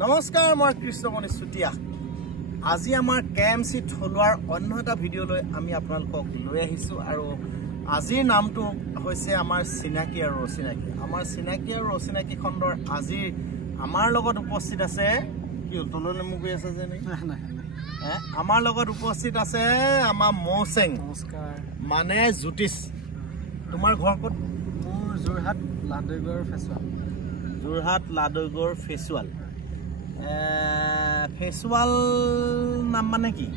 নমস্কাৰ মই কৃষ্ণমণি চুটিয়া আজি আমাৰ কেএমসি থলুৱাৰ অন্য এটা ভিডিঅ লৈ আমি আপোনালোকক লৈ আহিছো আৰু আজিৰ নামটো হৈছে আমাৰ চিনাকি আৰু অচিনাকি আমাৰ চিনাকি আৰু অচিনাকি খণ্ডৰ আজি আমাৰ লগত উপস্থিত আছে কি তললৈ মুগৈ আছে যে নাই আমাৰ লগত উপস্থিত আছে আমাৰ মৌচেং নমস্কাৰ মানে জ্যোতিষ তোমাৰ ঘৰ ক'ত মোৰ যোৰহাট লাডৈগড় ফেচুৱাল ফেচুৱাল নাম মানে কি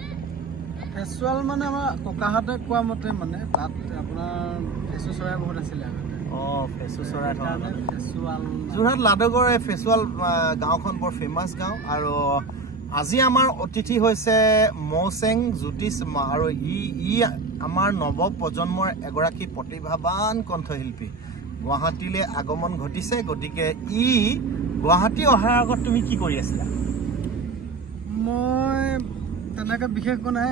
ফেচুৱাল মানে আমাৰ ককাহঁতে কোৱা মতে মানে তাত আপোনাৰ ফেচু চৰাই বহুত আছিলে ফেচু চৰাই ফেচুৱাল যোৰহাট লাডৈগড় ফেচুৱাল গাঁওখন বৰ ফেমাছ গাঁও আৰু আজি আমাৰ অতিথি হৈছে মৌচেং জ্যোতিষ আৰু ই আমাৰ নৱ প্ৰজন্মৰ এগৰাকী প্ৰতিভাৱান কণ্ঠশিল্পী গুৱাহাটীলৈ আগমন ঘটিছে গতিকে ই গুৱাহাটী অহাৰ আগত তুমি কি কৰি আছিলা মই তেনেকৈ বিশেষ একো নাই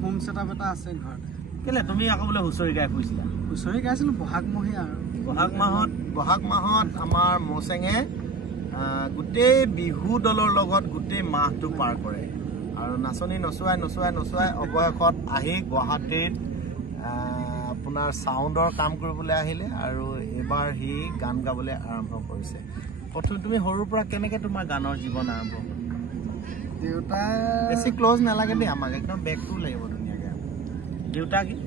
হোম ছেটআপ এটা আছে ঘৰতে কেলে তুমি আকৌ বোলে হুঁচৰি গাই ফুৰিছিলা হুঁচৰি গাইছিলোঁ বহাগমহীয়া আৰু বহাগ মাহত আমাৰ মৌচেঙে গোটেই বিহু দলৰ লগত গোটেই মাহটো পাৰ কৰে আৰু নাচনি নচুৱাই অৱশেষত আহি গুৱাহাটীত আপোনাৰ চাউণ্ডৰ কাম কৰিবলৈ আহিলে আৰু এইবাৰ সি গান গাবলৈ আৰম্ভ কৰিছে প্ৰথমে তুমি সৰুৰ পৰা কেনেকৈ তোমাৰ গানৰ জীৱন আৰম্ভ দেউতাই বেছি ক্লজ নালাগে দেই আমাক একদম বেকটো লাগিব ধুনীয়াকৈ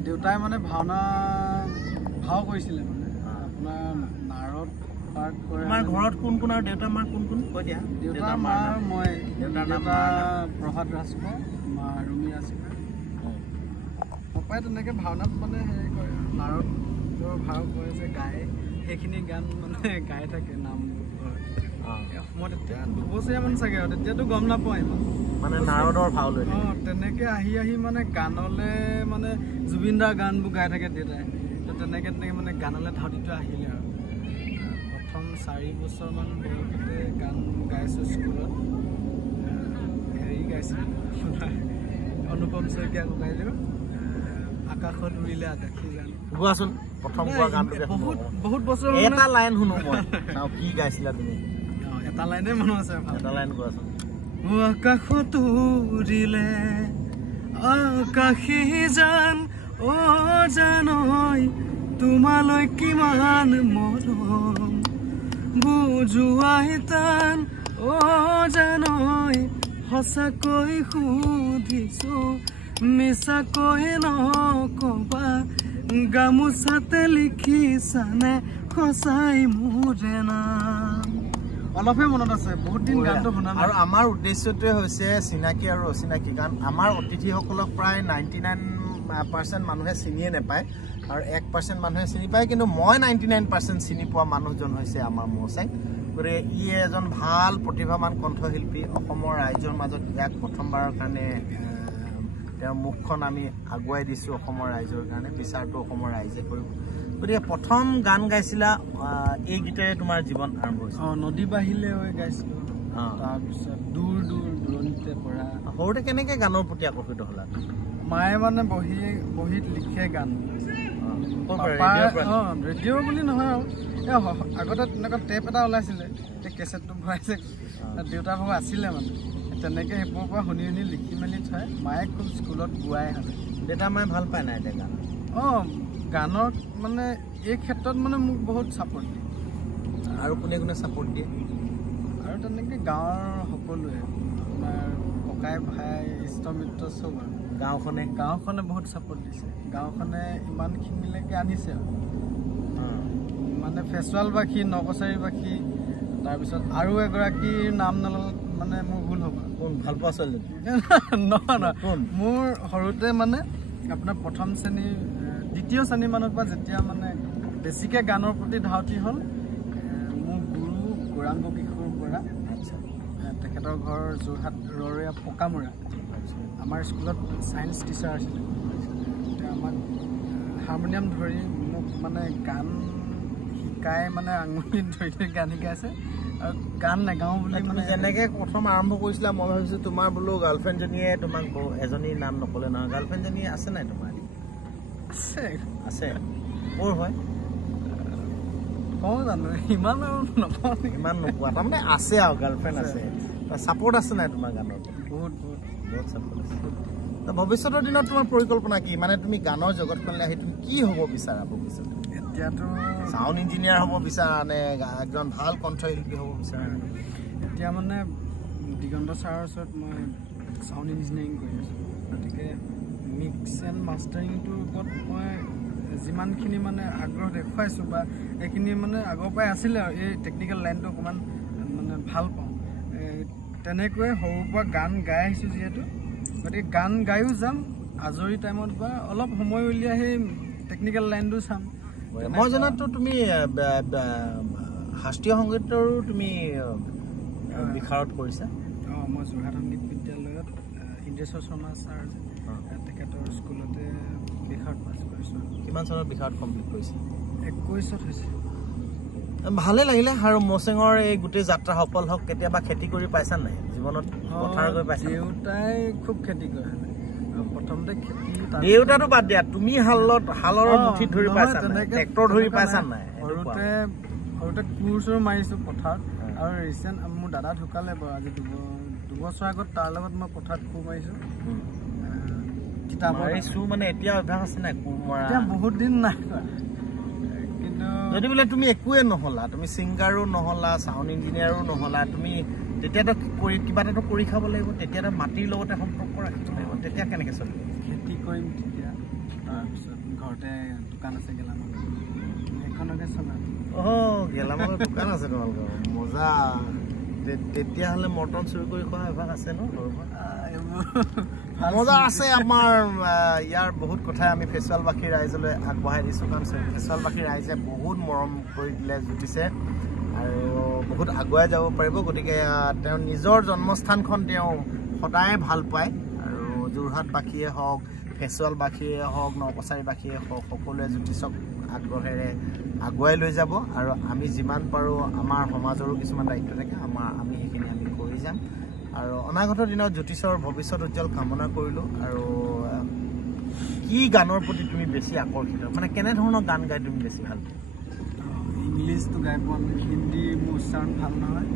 দেউতাই মানে ভাও কৰিছিলে মানে আপোনাৰ নাৰত পাৰ্ট কৰে তোমাৰ ঘৰত কোন কোন আৰু দেউতাৰ মাৰ কোন কোন কৈ দিয়া দেউতাৰ মাৰ মই দেউতাৰ নাম প্ৰভাত ৰাজখোৱা মা ৰুমি ৰাজখোৱা পাপাই তেনেকৈ ভাওনাত মানে হেৰি কৰে নাৰত ভাও কৰে যে গায় সেইখিনি গান মানে গাই থাকে নামবোৰ মই তেতিয়া দুবছৰীয়ামান চাগে আৰু তেতিয়াতো গম নাপাওঁ ইমান মানে নাৰদৰ ভাও লৈ তেনেকৈ আহি মানে গানলৈ মানে জুবিন দাৰ গানবোৰ গাই থাকে দেউতাই তেনেকৈ মানে গানলৈ ধাউতিটো আহিলে আৰু প্ৰথম 4 বছৰমান বয়সতে গান গাইছোঁ স্কুলত হেৰি গাইছিলোঁ অনুপম শইকীয়া গাইছিলোঁ আকাশত উৰিলে আকাশী গান গোৱাচোন প্ৰথম গোৱা গানটো বহুত বছৰ এটা লাইন শুনো মই কি গাইছিলা তুমি এটা লাইনে মনত আছে এটা লাইন গোৱাচোন আকাশত উৰিলে আকাশী জান অ জানৈ তোমালৈ কিমান মৰম বুজুৱাই টান অ জানৈ সঁচাকৈ সুধিছো মিছাকৈ নকবা গামোচাতে লিখিছানে সঁচাই মোৰে নাম অলপহে মনত আছে বহুত দিন গানটো শুনা আৰু আমাৰ উদ্দেশ্যটোৱে হৈছে চিনাকি আৰু অচিনাকি গান আমাৰ অতিথিসকলক প্ৰায় 99% মানুহে চিনিয়ে নাপায় আৰু 1% মানুহে চিনি পায় কিন্তু মই 99% চিনি পোৱা মানুহজন হৈছে আমাৰ মৌচেং গতিকে ই এজন ভাল প্ৰতিভাৱান কণ্ঠশিল্পী অসমৰ ৰাইজৰ মাজত ইয়াক প্ৰথমবাৰৰ কাৰণে তেওঁৰ মুখখন আমি আগুৱাই দিছোঁ অসমৰ ৰাইজৰ কাৰণে বিচাৰটো অসমৰ ৰাইজে কৰিব গতিকে প্ৰথম গান গাইছিলা এই গীতেৰে তোমাৰ জীৱন আৰম্ভ হৈছে নদী বাহিলে গাইছিলোঁ তাৰপিছত দূৰ দূৰণিতে পৰা সৰুতে কেনেকৈ গানৰ প্ৰতি আকৰ্ষিত হ'লা মায়ে মানে বহীত লিখে গান ৰেডিঅ' বুলি নহয় আৰু আগতে তেনেকুৱা টেপ এটা ওলাইছিলে সেই কেছেটটো ভৰাইছে দেউতাৰ ভাগৰ আছিলে মানে তেনেকৈ সেইবোৰৰ পৰা শুনি লিখি মেলি থয় মায়ে খুব স্কুলত গোৱাই হ'লে দেউতা মায়ে ভাল পায় নাই এতিয়া গান গানত মানে এই ক্ষেত্ৰত মানে মোক বহুত ছাপোৰ্ট দিয়ে আৰু কোনে কোনে ছাপোৰ্ট দিয়ে আৰু তেনেকৈ গাঁৱৰ সকলোৱে আপোনাৰ ককাই ভাই ইষ্ট মিত্ৰ চব আৰু গাঁওখনে বহুত ছাপোৰ্ট দিছে গাঁওখনে ইমানখিনিলৈকে আনিছে আৰু মানে ফেচুৱালবাসী নকছাৰীবাসী তাৰপিছত আৰু এগৰাকীৰ নাম নল'লে মানে মোৰ ভুল হ'ব কোন ভাল পোৱা ছোৱালী নহয় মোৰ সৰুতে মানে আপোনাৰ প্ৰথম শ্ৰেণী দ্বিতীয় শ্ৰেণীমানৰ পৰা যেতিয়া মানে বেছিকৈ গানৰ প্ৰতি ধাউতি হ'ল মোৰ গুৰু গৌৰাংগ কিশোৰ বৰা তেখেতৰ ঘৰ যোৰহাট ৰৰৈয়া পকামুৰা আমাৰ স্কুলত ছায়েন্স টিচাৰ আছিলে তেওঁ আমাক হাৰমনিয়াম ধৰি মোক মানে গান শিকাই মানে আঙুলিত ধৰি গান শিকাইছে আৰু গান নাগাওঁ বুলি মানে যেনেকৈ প্ৰথম আৰম্ভ কৰিছিলা মই ভাবিছোঁ তোমাৰ বোলো গাৰ্লফ্ৰেণ্ডজনীয়ে তোমাক এজনী নাম নক'লে নহয় গাৰ্লফ্ৰেণ্ডজনী আছে নাই তোমাৰ আছে ক'ৰ হয় কওঁ জানো ইমান আৰু নকওঁ ইমান নোপোৱা তাৰমানে আছে আৰু গাৰ্লফ্ৰেণ্ড আছে সাপোৰ্ট আছে নাই তোমাৰ গানৰ বহুত বহুত বহুত সাপোৰ্ট আছে তো ভৱিষ্যতৰ দিনত তোমাৰ পৰিকল্পনা কি মানে তুমি গানৰ জগতখনলৈ আহি তুমি কি হ'ব বিচাৰা ভৱিষ্যতে এতিয়াতো সাউন্ড ইঞ্জিনিয়াৰ হ'ব বিচাৰা নে একজন ভাল কণ্ঠশিল্পী হ'ব বিচাৰা এতিয়া মানে দিগন্ত ছাৰৰ ওচৰত মই সাউন্ড ইঞ্জিনিয়াৰিং কৰি আছোঁ গতিকে মিক্স এণ্ড মাষ্টাৰিংটোৰ ওপৰত মই যিমানখিনি মানে আগ্ৰহ দেখুৱাইছোঁ বা এইখিনি মানে আগৰ পৰাই আছিলে আৰু এই টেকনিকেল লাইনটো অকণমান মানে ভাল পাওঁ তেনেকৈ সৰুৰ পৰা গান গাই আহিছোঁ যিহেতু গতিকে গান গায়ো যাম আজৰি টাইমত বা অলপ সময় উলিয়াই সেই টেকনিকেল লাইনটো চাম মই জনাতো তুমি শাস্ত্ৰীয় সংগীতৰো তুমি বিশাৰদ কৰিছা মই যোৰহাট সংগীত বিদ্যালয়ত ইন্দ্ৰেশ্বৰ শৰ্মা ছাৰ তেখেতৰ স্কুলতে বিশাৰদ পাছ কৰিছোঁ কিমান চনত বিশাৰদ কমপ্লিট কৰিছে 21ত হৈছে ভালে লাগিলে আৰু মৌচেঙৰ এই গোটেই যাত্ৰা সফল হওক কেতিয়াবা খেতি কৰি পাইছা নাই জীৱনত পথাৰ গৈ পাইছা দেউতাই খুব খেতি কৰে প্ৰথমতে খেতি দেউতাটো বাদ দিয়া তুমি হালৰ মুঠিত ধৰি পাইছা ট্ৰেক্টৰ ধৰি পাইছা নাই সৰুতে কোৰ চোৰ মাৰিছোঁ পথাৰত আৰু ৰিচেণ্ট মোৰ দাদা ঢুকালে বাৰু আজি দুবছৰ আগত তাৰ লগত মই পথাৰত কোৰ মাৰিছোঁ মাৰিছোঁ মানে এতিয়া অভ্যাস আছে নাই কোৰ মৰা এতিয়া বহুত দিন নাই কিন্তু যদি বোলে তুমি একোৱে নহলা তুমি ছিংগাৰো নহলা সাউণ্ড ইঞ্জিনিয়াৰো নহলা তুমি তেতিয়াতো কিবা এটাতো কৰি খাব লাগিব তেতিয়াতো মাটিৰ লগতে সম্পৰ্ক ৰাখিব লাগিব তেতিয়া কেনেকৈ চলিব খেতি কৰিম তেতিয়া তাৰপিছত ঘৰতে দোকান আছে গেলামাল সেইখনকে চলাম গেলামালৰ দোকান আছে তোমালোকৰ মজা তেতিয়াহ'লে মটন চুৰি কৰি খোৱা অভ্যাস আছে ন মজা আছে আমাৰ ইয়াৰ বহুত কথাই আমি ফেচুৱালবাসী ৰাইজলৈ আগবঢ়াই দিছোঁ কাৰণ ফেচুৱালবাসী ৰাইজে বহুত মৰম কৰি দিলে জুতিছে আৰু বহুত আগুৱাই যাব পাৰিব গতিকে তেওঁ নিজৰ জন্মস্থানখন তেওঁ সদায় ভাল পায় আৰু যোৰহাটবাসীয়ে হওক ফেচুৱালবাসীয়ে হওক নকছাৰীবাসীয়ে হওক সকলোৱে জ্যোতিষক আগ্ৰহেৰে আগুৱাই লৈ যাব আৰু আমি যিমান পাৰোঁ আমাৰ সমাজৰো কিছুমান দায়িত্ব থাকে আমি সেইখিনি আমি কৰি যাম আৰু অনাগত দিনত জ্যোতিষৰ ভৱিষ্যত উজ্জ্বল কামনা কৰিলোঁ আৰু কি গানৰ প্ৰতি তুমি বেছি আকৰ্ষিত মানে কেনেধৰণৰ গান গাই তুমি বেছি ভাল পোৱা ইংলিছটো গাই পোৱা হিন্দী মোৰ উচ্চাৰণ ভাল নহয়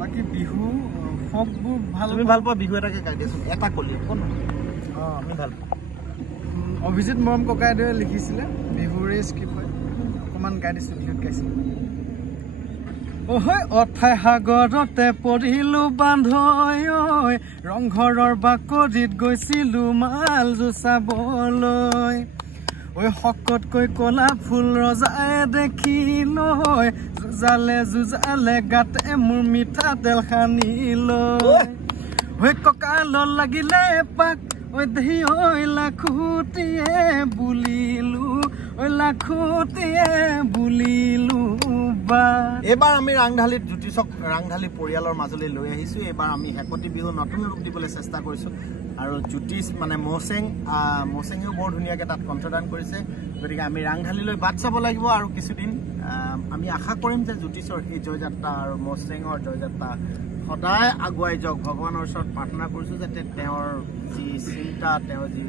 বাকী বিহু ফকবোৰ ভাল তুমি ভাল পোৱা বিহু এটাকে গাই দিয়াচোন এটা কলি কোন আমি ভাল পাওঁ অভিজিত মৰম ককাইদেৱে লিখিছিলে বিহুৰে স্ক্ৰিপ্ট হয় অকণমান গাই দিছোঁ বিহুত গাইছিলোঁ অথাই সাগৰতে পৰিলোঁ বান্ধৈ ৰংঘৰৰ বাকৰিত গৈছিলোঁ মাল যুচাবলৈ শকতকৈ কলা ফুল ৰজাই দেখি লৈ যুঁজালে গাতে মোৰ মিঠাতেল সানি লৈ কঁকালত লাগিলে পাক দেহি লাখুটিয়ে বুলিলোঁ বা এইবাৰ আমি ৰাংঢালীত জ্যোতিষক ৰাংঢালী পৰিয়ালৰ মাজলৈ লৈ আহিছোঁ এইবাৰ আমি হেকতি বিহু নতুন ৰূপ দিবলৈ চেষ্টা কৰিছোঁ আৰু জ্যোতিষ মানে মৌচেঙেও বৰ ধুনীয়াকৈ তাত কণ্ঠদান কৰিছে গতিকে আমি ৰাংঢালীলৈ বাট চাব লাগিব আৰু কিছুদিন আমি আশা কৰিম যে জ্যোতিষৰ এই জয়যাত্ৰা আৰু মৌচেঙৰ জয়যাত্ৰা সদায় আগুৱাই যাওক ভগৱানৰ ওচৰত প্ৰাৰ্থনা কৰিছোঁ যাতে তেওঁৰ যি চিন্তা তেওঁৰ যি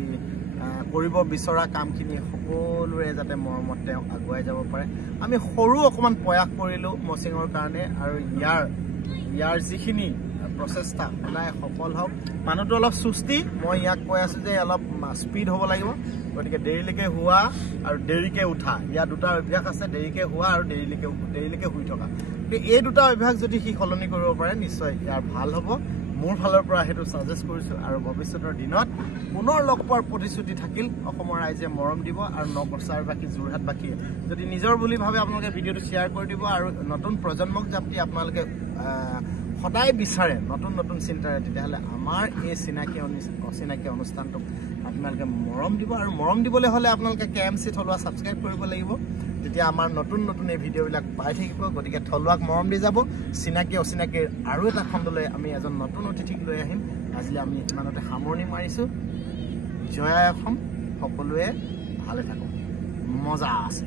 কৰিব বিচৰা কামখিনি সকলোৰে যাতে মৰমত তেওঁ আগুৱাই যাব পাৰে আমি সৰু অকণমান প্ৰয়াস কৰিলোঁ মৌচেঙৰ কাৰণে আৰু ইয়াৰ যিখিনি প্ৰচেষ্টা সদায় সফল হওক মানুহটো অলপ সুস্থি মই ইয়াক কৈ আছোঁ যে অলপ স্পীড হ'ব লাগিব গতিকে দেৰিলৈকে শুৱা আৰু দেৰিকৈ উঠা ইয়াৰ দুটা অভ্যাস আছে দেৰিকৈ শুৱা আৰু দেৰিলৈকে শুই থকা গতিকে এই দুটা অভ্যাস যদি সি সলনি কৰিব পাৰে নিশ্চয় ইয়াৰ ভাল হ'ব মোৰ ফালৰ পৰা সেইটো ছাজেষ্ট কৰিছোঁ আৰু ভৱিষ্যতৰ দিনত পুনৰ লগ পোৱাৰ প্ৰতিশ্ৰুতি থাকিল অসমৰ ৰাইজে মৰম দিব আৰু নকছাৰীবাসী যোৰহাটবাসীয়ে যদি নিজৰ বুলি ভাবে আপোনালোকে ভিডিঅ'টো শ্বেয়াৰ কৰি দিব আৰু নতুন প্ৰজন্মক যাতে আপোনালোকে সদায় বিচাৰে নতুন চিন্তাৰে তেতিয়াহ'লে আমাৰ এই অচিনাকি অনুষ্ঠানটোক আপোনালোকে মৰম দিব আৰু মৰম দিবলৈ হ'লে আপোনালোকে KMC থলুৱা ছাবস্ক্ৰাইব কৰিব লাগিব তেতিয়া আমাৰ নতুন এই ভিডিঅ'বিলাক পাই থাকিব গতিকে থলুৱাক মৰম দি যাব চিনাকি অচিনাকিৰ আৰু এটা খণ্ডলৈ আমি এজন নতুন অতিথিক লৈ আহিম আজিলৈ আমি ইমানতে সামৰণি মাৰিছোঁ জয় অসম সকলোৱে ভালে থাকক মজা আছে